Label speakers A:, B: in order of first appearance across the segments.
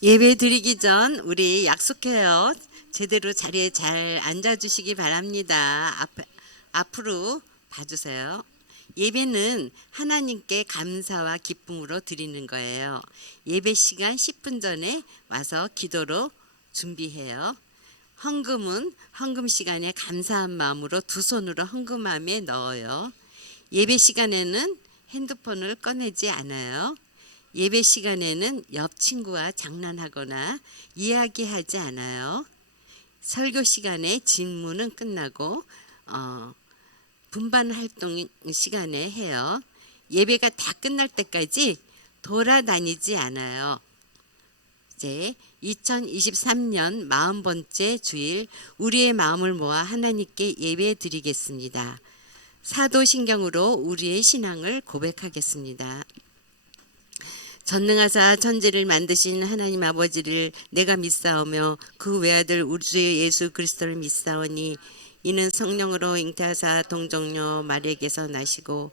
A: 예배 드리기 전 우리 약속해요. 제대로 자리에 잘 앉아 주시기 바랍니다. 앞, 앞으로 봐주세요. 예배는 하나님께 감사와 기쁨으로 드리는 거예요. 예배 시간 10분 전에 와서 기도로 준비해요. 헌금은 헌금 시간에 감사한 마음으로 두 손으로 헌금함에 넣어요. 예배 시간에는 핸드폰을 꺼내지 않아요. 예배 시간에는 옆 친구와 장난하거나 이야기하지 않아요. 설교 시간에 질문은 끝나고 어, 분반 활동 시간에 해요. 예배가 다 끝날 때까지 돌아다니지 않아요. 이제 2023년 마흔 번째 주일 우리의 마음을 모아 하나님께 예배 드리겠습니다. 사도신경으로 우리의 신앙을 고백하겠습니다. 전능하사 천지를 만드신 하나님 아버지를 내가 믿사오며 그 외아들 주 예수 그리스도를 믿사오니 이는 성령으로 잉태하사 동정녀 마리에게서 나시고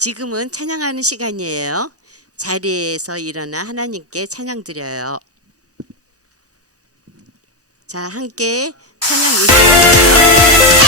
A: 지금은 찬양하는 시간이에요. 자리에서 일어나 하나님께 찬양 드려요. 자, 함께 찬양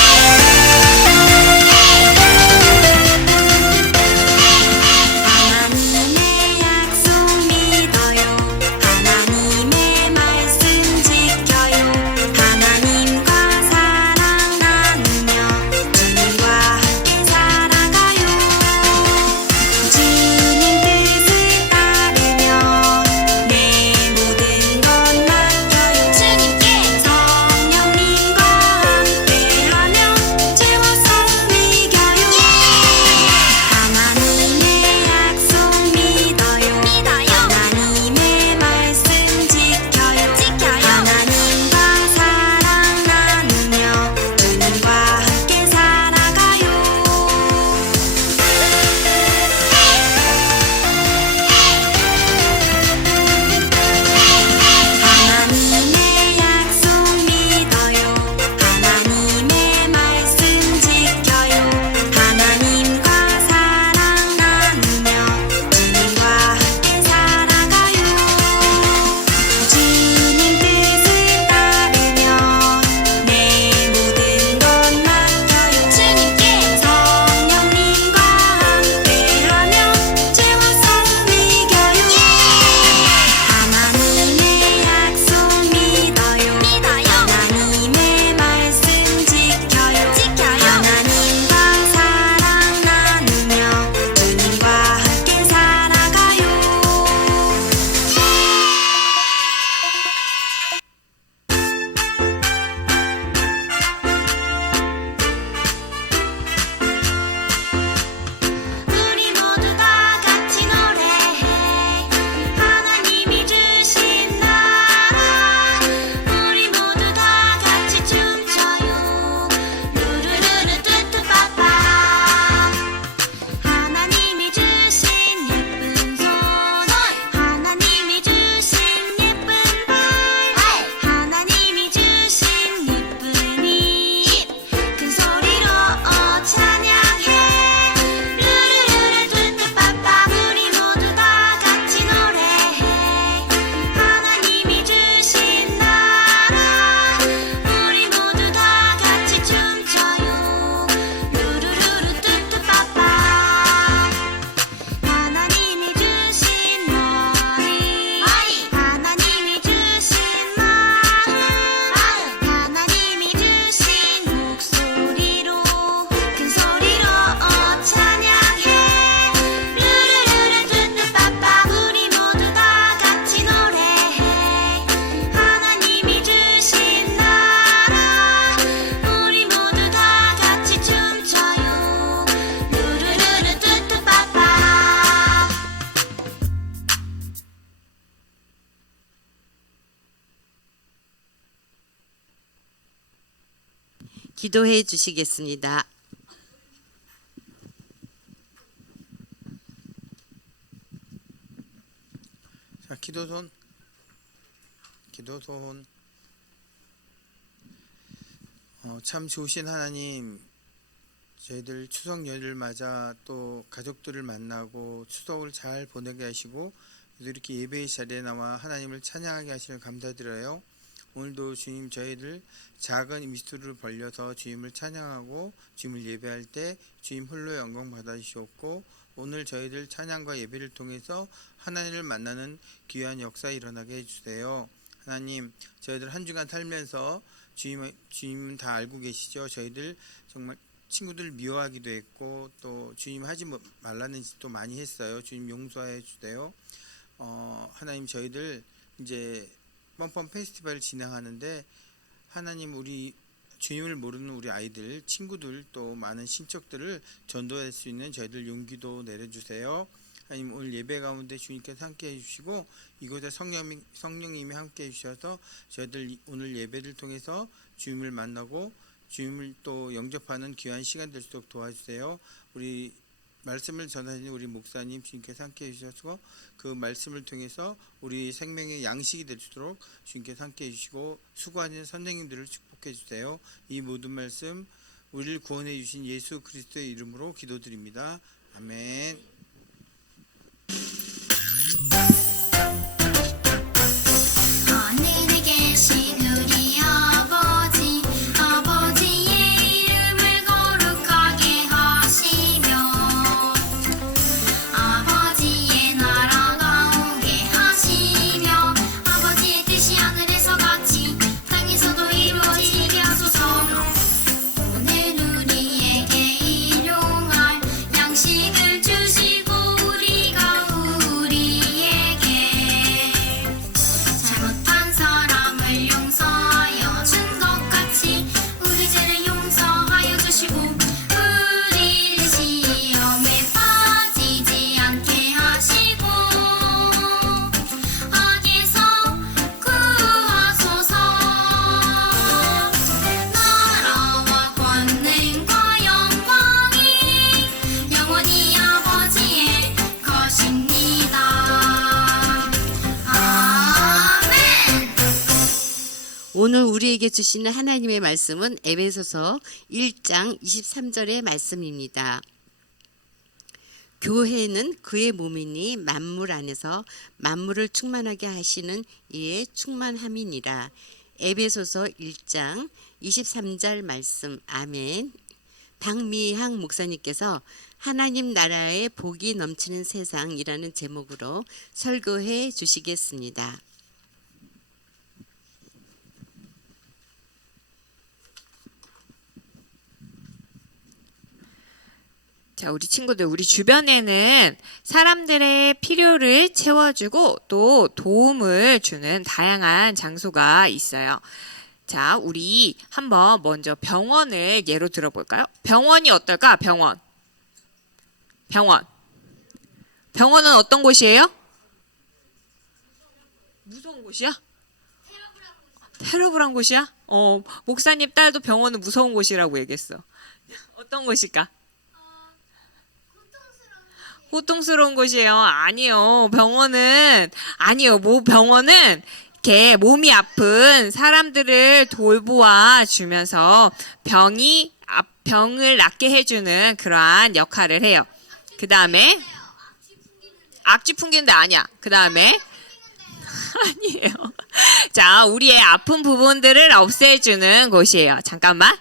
A: 기도해 주시겠습니다.
B: 자, 기도손. 기도손. 어, 참 좋으신 하나님, 저희들 추석 연휴를 맞아 또 가족들을 만나고 추석을 잘 보내게 하시고 또 이렇게 예배의 자리에 나와 하나님을 찬양하게 하시는 감사드려요. 오늘도 주님 저희들 작은 미스트를 벌려서 주님을 찬양하고 주님을 예배할 때 주님 홀로 영광 받아주시옵고 오늘 저희들 찬양과 예배를 통해서 하나님을 만나는 귀한 역사 일어나게 해주세요. 하나님, 저희들 한 주간 살면서 주님, 주님은 다 알고 계시죠. 저희들 정말 친구들 미워하기도 했고 또 주님 하지 뭐- 말라는 짓도 많이 했어요. 주님 용서해 주세요. 어, 하나님 저희들 이제 뻔뻔 페스티벌 진행하는데 하나님 우리 주님을 모르는 우리 아이들, 친구들 또 많은 친척들을 전도할 수 있는 저희들 용기도 내려주세요. 하나님 오늘 예배 가운데 주님께서 함께 해주시고 이곳에 성령이, 성령님이 함께 해주셔서 저희들 이- 오늘 예배를 통해서 주님을 만나고 주님을 또 영접하는 귀한 시간 될수 있도록 도와주세요. 우리 말씀을 전하시는 우리 목사님 주님께서 함께 해 주셔서 그 말씀을 통해서 우리 생명의 양식이 될 수 있도록 주님께서 함께 해 주시고 수고하는 선생님들을 축복해 주세요. 이 모든 말씀 우리를 구원해 주신 예수 그리스도의 이름으로 기도드립니다. 아멘.
C: 오늘 우리에게
A: 주시는 하나님의 말씀은 에베소서 1장 23절의 말씀입니다. 교회는 그의 몸이니 만물 안에서 만물을 충만하게 하시는 이의 충만함이니라. 에베소서 1장 23절 말씀. 아멘. 박미향 목사님께서 하나님 나라의 복이 넘치는 세상이라는 제목으로 설교해 주시겠습니다.
D: 자, 우리 친구들, 우리 주변에는 사람들의 필요를 채워주고 또 도움을 주는 다양한 장소가 있어요. 자, 우리 한번 먼저 병원을 예로 들어볼까요? 병원이 어떨까? 병원. 병원. 병원은 어떤 곳이에요? 무서운 곳이야? 테러블한 곳이야? 어, 목사님 딸도 병원은 무서운 곳이라고 얘기했어. 어떤 곳일까? 고통스러운 곳이에요. 아니요. 병원은 아니요. 뭐 병원은 이렇게 몸이 아픈 사람들을 돌보아 주면서 병이 아- 병을 낫게 해주는 그러한 역할을 해요. 그 다음에 악취 풍기는데 아니야. 그 다음에 아니에요. 자, 우리의 아픈 부분들을 없애주는 곳이에요. 잠깐만.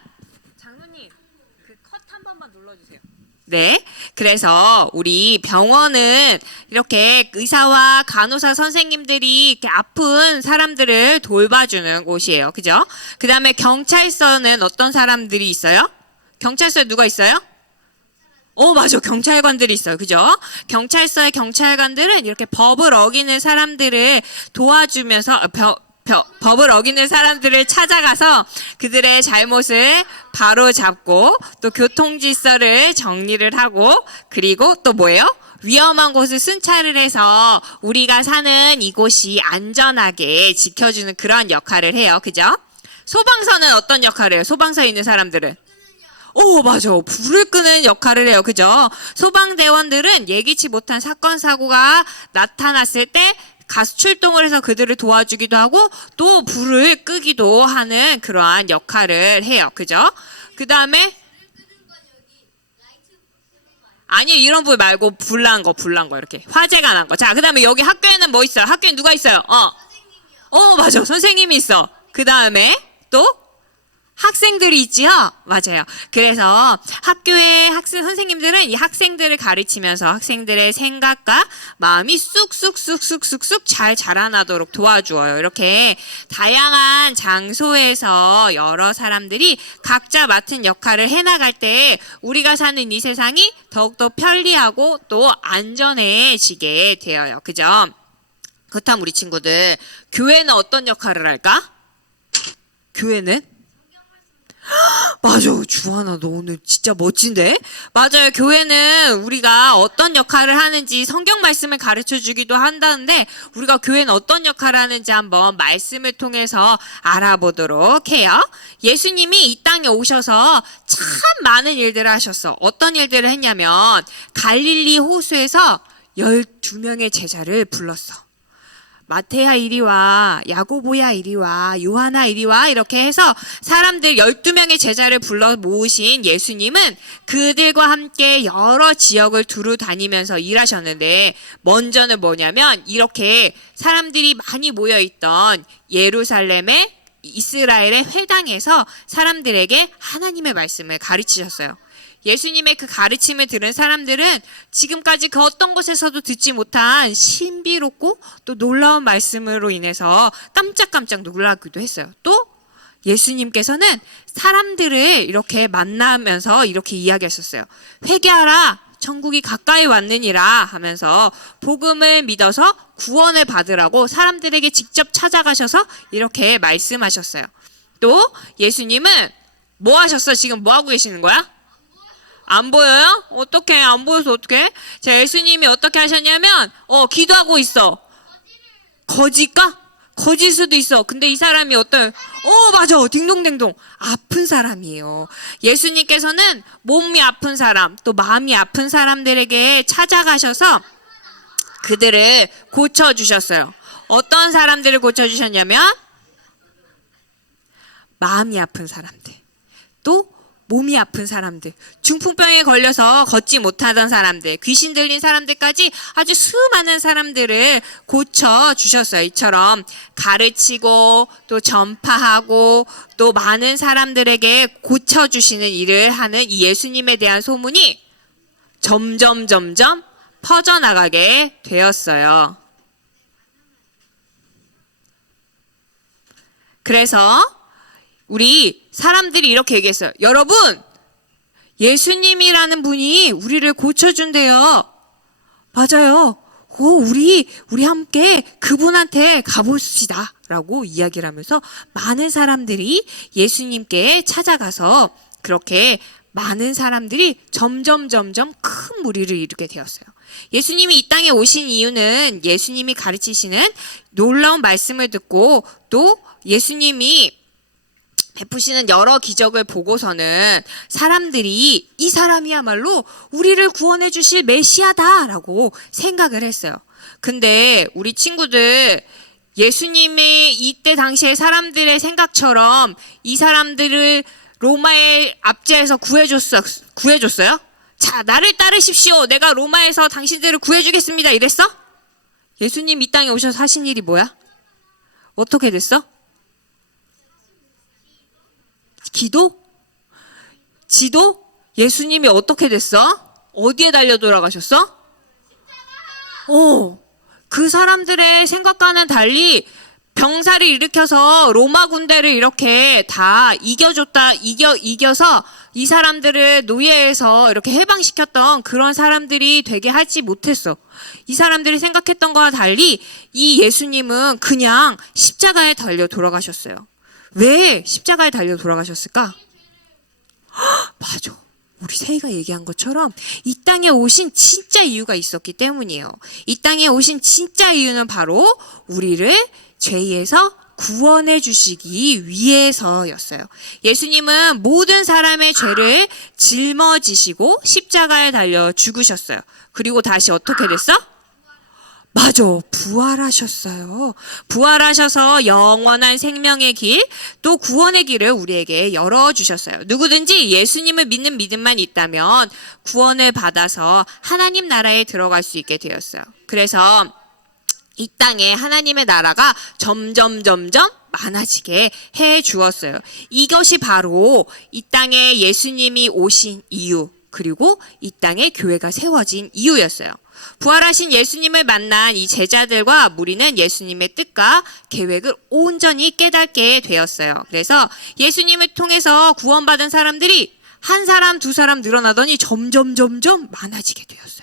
D: 장로님, 그 컷 한 번만 눌러주세요. 네. 그래서 우리 병원은 이렇게 의사와 간호사 선생님들이 이렇게 아픈 사람들을 돌봐주는 곳이에요. 그죠? 그 다음에 경찰서는 어떤 사람들이 있어요? 경찰서에 누가 있어요? 어, 맞아. 경찰관들이 있어요. 그죠? 경찰서의 경찰관들은 이렇게 법을 어기는 사람들을 도와주면서, 어, 법을 어기는 사람들을 찾아가서 그들의 잘못을 바로 잡고 또 교통 질서를 정리를 하고 그리고 또 뭐예요? 위험한 곳을 순찰을 해서 우리가 사는 이곳이 안전하게 지켜주는 그런 역할을 해요. 그죠? 소방서는 어떤 역할을 해요? 소방서에 있는 사람들은 오, 맞아. 불을 끄는 역할을 해요. 그죠? 소방대원들은 예기치 못한 사건, 사고가 나타났을 때 가수 출동을 해서 그들을 도와주기도 하고 또 불을 끄기도 하는 그러한 역할을 해요. 그죠? 그 다음에 아니 이런 불 말고 불난 거, 불난 거 이렇게 화재가 난 거. 자, 그다음에 여기 학교에는 뭐 있어요? 학교에 누가 있어요? 어, 어 맞아, 선생님이 있어. 그 다음에 또 학생들이 있지요? 맞아요. 그래서 학교의 학생 선생님들은 이 학생들을 가르치면서 학생들의 생각과 마음이 쑥쑥쑥쑥쑥쑥 잘 자라나도록 도와주어요. 이렇게 다양한 장소에서 여러 사람들이 각자 맡은 역할을 해나갈 때 우리가 사는 이 세상이 더욱더 편리하고 또 안전해지게 되어요. 그죠? 그렇다면 우리 친구들 교회는 어떤 역할을 할까? 교회는 맞아. 주하나, 너 오늘 진짜 멋진데? 맞아요. 교회는 우리가 어떤 역할을 하는지 성경 말씀을 가르쳐 주기도 한다는데, 우리가 교회는 어떤 역할을 하는지 한번 말씀을 통해서 알아보도록 해요. 예수님이 이 땅에 오셔서 참 많은 일들을 하셨어. 어떤 일들을 했냐면, 갈릴리 호수에서 12명의 제자를 불렀어. 마테야 이리 와, 야고보야 이리 와, 요하나 이리 와 이렇게 해서 사람들 12명의 제자를 불러 모으신 예수님은 그들과 함께 여러 지역을 두루 다니면서 일하셨는데 먼저는 뭐냐면 이렇게 사람들이 많이 모여 있던 예루살렘의 이스라엘의 회당에서 사람들에게 하나님의 말씀을 가르치셨어요. 예수님의 그 가르침을 들은 사람들은 지금까지 그 어떤 곳에서도 듣지 못한 신비롭고 또 놀라운 말씀으로 인해서 깜짝깜짝 놀라기도 했어요. 또 예수님께서는 사람들을 이렇게 만나면서 이렇게 이야기하셨어요. 회개하라. 천국이 가까이 왔느니라 하면서 복음을 믿어서 구원을 받으라고 사람들에게 직접 찾아가셔서 이렇게 말씀하셨어요. 또 예수님은 뭐 하셨어? 지금 뭐 하고 계시는 거야? 안 보여요? 어떻게 안 보여서 어떻게? 자 예수님이 어떻게 하셨냐면 어 기도하고 있어. 거짓가? 거짓 수도 있어. 근데 이 사람이 어떤 어 맞아 딩동댕동 아픈 사람이에요. 예수님께서는 몸이 아픈 사람 또 마음이 아픈 사람들에게 찾아가셔서 그들을 고쳐 주셨어요. 어떤 사람들을 고쳐 주셨냐면 마음이 아픈 사람들 또 몸이 아픈 사람들, 중풍병에 걸려서 걷지 못하던 사람들, 귀신 들린 사람들까지 아주 수많은 사람들을 고쳐 주셨어요. 이처럼 가르치고 또 전파하고 또 많은 사람들에게 고쳐 주시는 일을 하는 이 예수님에 대한 소문이 점점 점점 퍼져나가게 되었어요. 그래서 우리 사람들이 이렇게 얘기했어요. 여러분, 예수님이라는 분이 우리를 고쳐준대요. 맞아요. 오, 우리, 우리 함께 그분한테 가봅시다. 라고 이야기를 하면서 많은 사람들이 예수님께 찾아가서 그렇게 많은 사람들이 점점 점점 큰 무리를 이루게 되었어요. 예수님이 이 땅에 오신 이유는 예수님이 가르치시는 놀라운 말씀을 듣고 또 예수님이 베푸시는 여러 기적을 보고서는 사람들이 이 사람이야말로 우리를 구원해 주실 메시아다라고 생각을 했어요. 근데 우리 친구들 예수님의 이때 당시에 사람들의 생각처럼 이 사람들을 로마의 압제에서 구해줬어, 구해줬어요? 자, 나를 따르십시오. 내가 로마에서 당신들을 구해주겠습니다. 이랬어? 예수님 이 땅에 오셔서 하신 일이 뭐야? 어떻게 됐어? 기도? 지도? 예수님이 어떻게 됐어? 어디에 달려 돌아가셨어? 어, 그 사람들의 생각과는 달리 병사를 일으켜서 로마 군대를 이렇게 다 이겨줬다, 이겨, 이겨서 이 사람들을 노예에서 이렇게 해방시켰던 그런 사람들이 되게 하지 못했어. 이 사람들이 생각했던 거와 달리 이 예수님은 그냥 십자가에 달려 돌아가셨어요. 왜 십자가에 달려 돌아가셨을까? 헉, 맞아. 우리 세이가 얘기한 것처럼 이 땅에 오신 진짜 이유가 있었기 때문이에요. 이 땅에 오신 진짜 이유는 바로 우리를 죄에서 구원해 주시기 위해서였어요. 예수님은 모든 사람의 죄를 짊어지시고 십자가에 달려 죽으셨어요. 그리고 다시 어떻게 됐어? 맞아. 부활하셨어요. 부활하셔서 영원한 생명의 길, 또 구원의 길을 우리에게 열어주셨어요. 누구든지 예수님을 믿는 믿음만 있다면 구원을 받아서 하나님 나라에 들어갈 수 있게 되었어요. 그래서 이 땅에 하나님의 나라가 점점 점점 많아지게 해 주었어요. 이것이 바로 이 땅에 예수님이 오신 이유, 그리고 이 땅에 교회가 세워진 이유였어요. 부활하신 예수님을 만난 이 제자들과 무리는 예수님의 뜻과 계획을 온전히 깨닫게 되었어요. 그래서 예수님을 통해서 구원받은 사람들이 한 사람, 두 사람 늘어나더니 점점, 점점 많아지게 되었어요.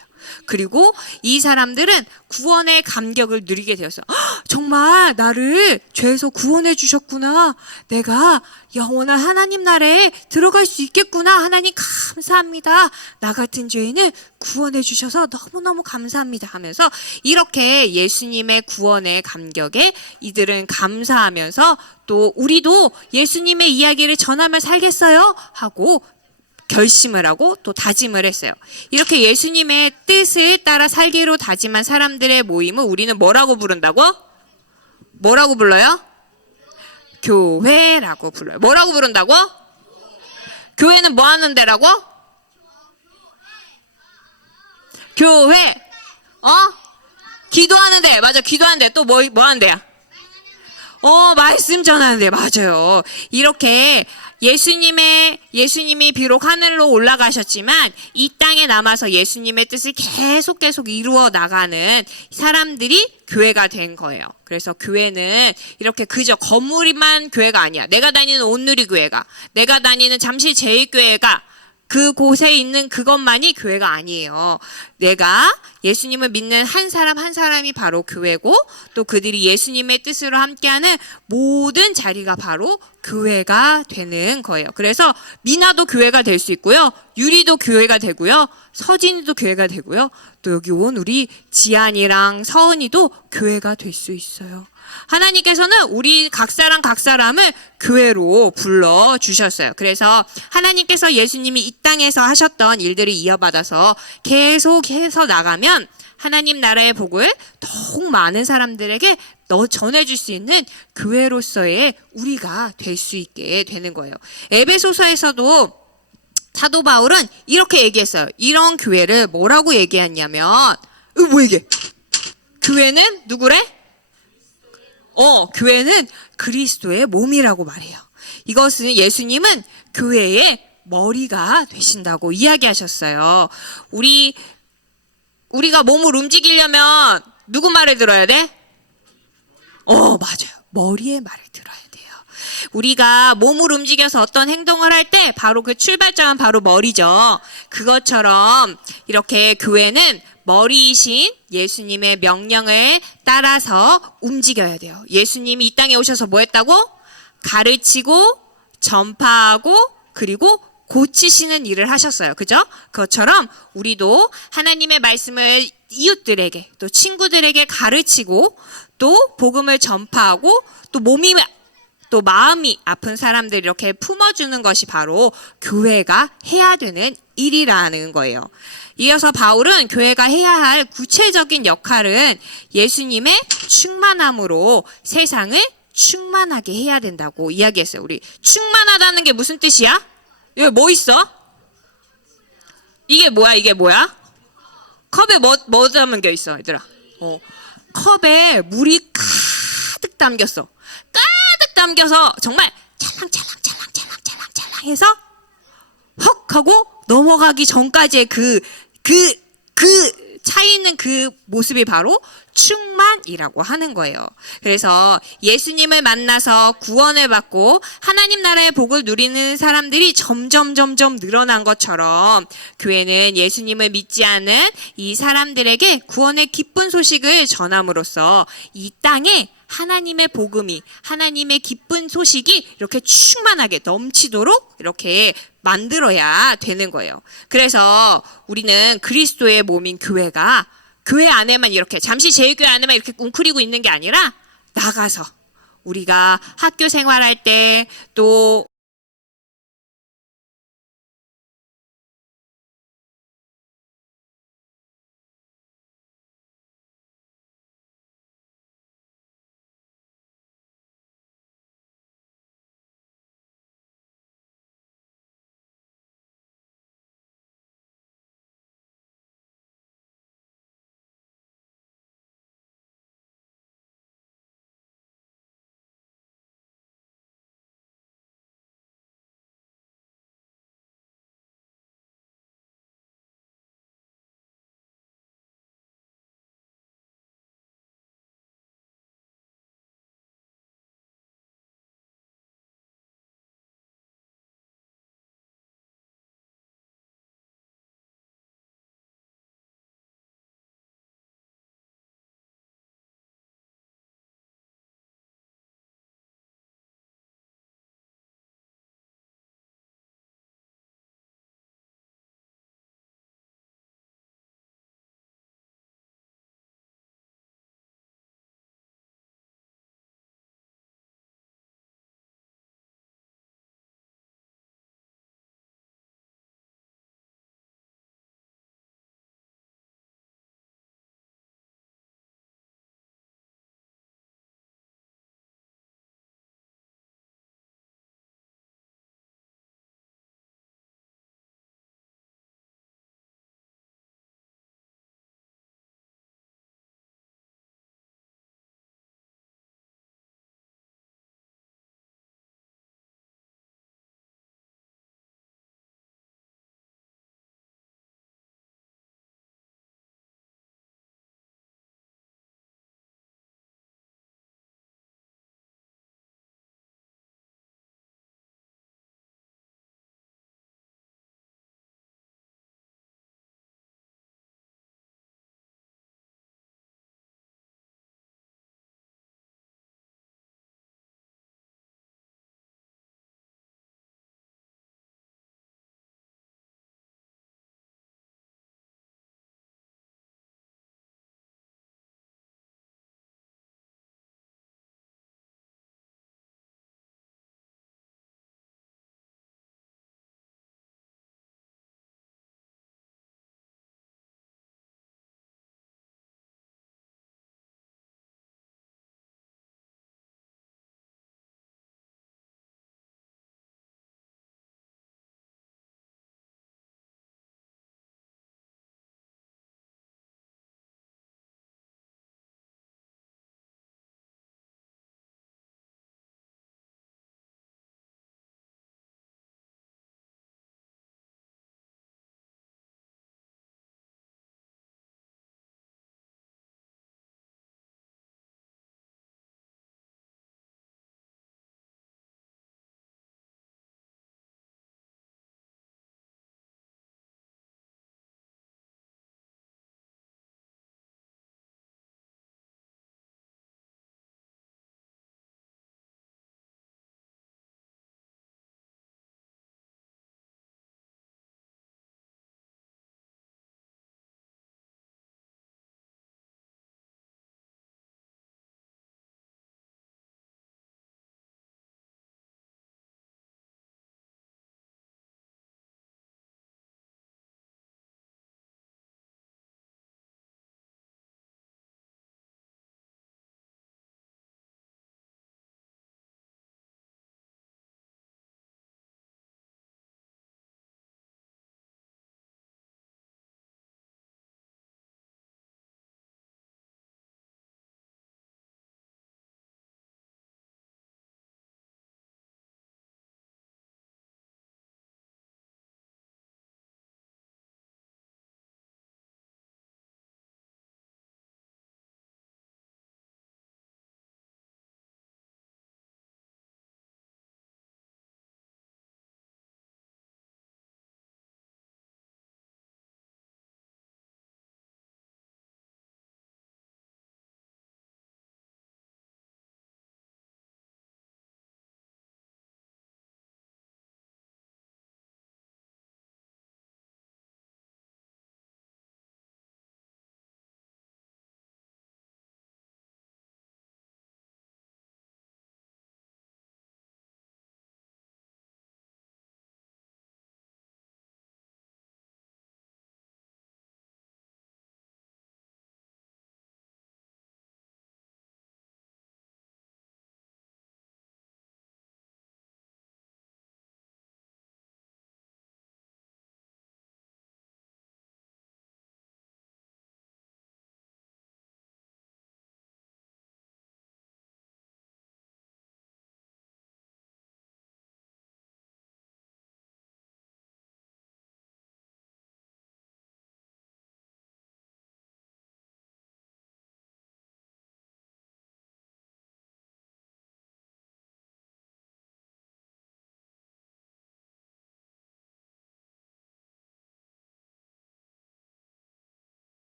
D: 그리고 이 사람들은 구원의 감격을 누리게 되었어요. "헉, 정말 나를 죄에서 구원해 주셨구나. 내가 영원한 하나님 나라에 들어갈 수 있겠구나. 하나님 감사합니다. 나 같은 죄인을 구원해 주셔서 너무너무 감사합니다 하면서 이렇게 예수님의 구원의 감격에 이들은 감사하면서 또 우리도 예수님의 이야기를 전하며 살겠어요 하고 결심을 하고 또 다짐을 했어요. 이렇게 예수님의 뜻을 따라 살기로 다짐한 사람들의 모임을 우리는 뭐라고 부른다고? 뭐라고 불러요? 교회라고 불러요. 뭐라고 부른다고? 교회는 뭐 하는 데라고? 교회. 어? 기도하는 데. 맞아. 기도하는 데. 또 뭐, 뭐 하는 데야? 어, 말씀 전하는 데. 맞아요. 이렇게 예수님의, 예수님이 비록 하늘로 올라가셨지만 이 땅에 남아서 예수님의 뜻을 계속 계속 이루어 나가는 사람들이 교회가 된 거예요. 그래서 교회는 이렇게 그저 건물이만 교회가 아니야. 내가 다니는 온누리 교회가, 내가 다니는 잠실 제일교회가 그 곳에 있는 그것만이 교회가 아니에요. 내가 예수님을 믿는 한 사람 한 사람이 바로 교회고 또 그들이 예수님의 뜻으로 함께하는 모든 자리가 바로 교회가 되는 거예요. 그래서 미나도 교회가 될 수 있고요. 유리도 교회가 되고요. 서진이도 교회가 되고요. 또 여기 온 우리 지안이랑 서은이도 교회가 될 수 있어요. 하나님께서는 우리 각 사람 각 사람을 교회로 불러 주셨어요. 그래서 하나님께서 예수님이 이 땅에서 하셨던 일들을 이어받아서 계속해서 나가면 하나님 나라의 복을 더욱 많은 사람들에게 너 전해줄 수 있는 교회로서의 우리가 될 수 있게 되는 거예요. 에베소서에서도 사도 바울은 이렇게 얘기했어요. 이런 교회를 뭐라고 얘기했냐면, 어, 뭐 얘기해? 교회는 누구래? 어, 교회는 그리스도의 몸이라고 말해요. 이것은 예수님은 교회의 머리가 되신다고 이야기하셨어요. 우리 우리가 몸을 움직이려면 누구 말을 들어야 돼? 어, 맞아요. 머리의 말을 들어야 돼요. 우리가 몸을 움직여서 어떤 행동을 할 때 바로 그 출발점은 바로 머리죠. 그것처럼 이렇게 교회는 머리이신 예수님의 명령을 따라서 움직여야 돼요. 예수님이 이 땅에 오셔서 뭐 했다고? 가르치고 전파하고 그리고 고치시는 일을 하셨어요. 그죠? 그것처럼 우리도 하나님의 말씀을 이웃들에게 또 친구들에게 가르치고 또 복음을 전파하고 또 몸이 또 마음이 아픈 사람들 이렇게 품어주는 것이 바로 교회가 해야 되는 일이라는 거예요. 이어서 바울은 교회가 해야 할 구체적인 역할은 예수님의 충만함으로 세상을 충만하게 해야 된다고 이야기했어요. 우리 충만하다는 게 무슨 뜻이야? 여기 뭐 있어? 이게 뭐야? 이게 뭐야? 컵에 뭐, 뭐 담겨 있어, 얘들아? 어. 컵에 물이 가득 담겼어. 가득 담겨서 정말 찰랑찰랑찰랑찰랑찰랑찰랑 해서 헉 하고 넘어가기 전까지의 그, 그, 그차 있는 그 모습이 바로 충만이라고 하는 거예요. 그래서 예수님을 만나서 구원을 받고 하나님 나라의 복을 누리는 사람들이 점점 점점 늘어난 것처럼 교회는 예수님을 믿지 않은 이 사람들에게 구원의 기쁜 소식을 전함으로써 이 땅에 하나님의 복음이 하나님의 기쁜 소식이 이렇게 충만하게 넘치도록 이렇게 만들어야 되는 거예요. 그래서 우리는 그리스도의 몸인 교회가 교회 안에만 이렇게 잠시 제일교회 안에만 이렇게 웅크리고 있는 게 아니라 나가서 우리가 학교 생활할 때 또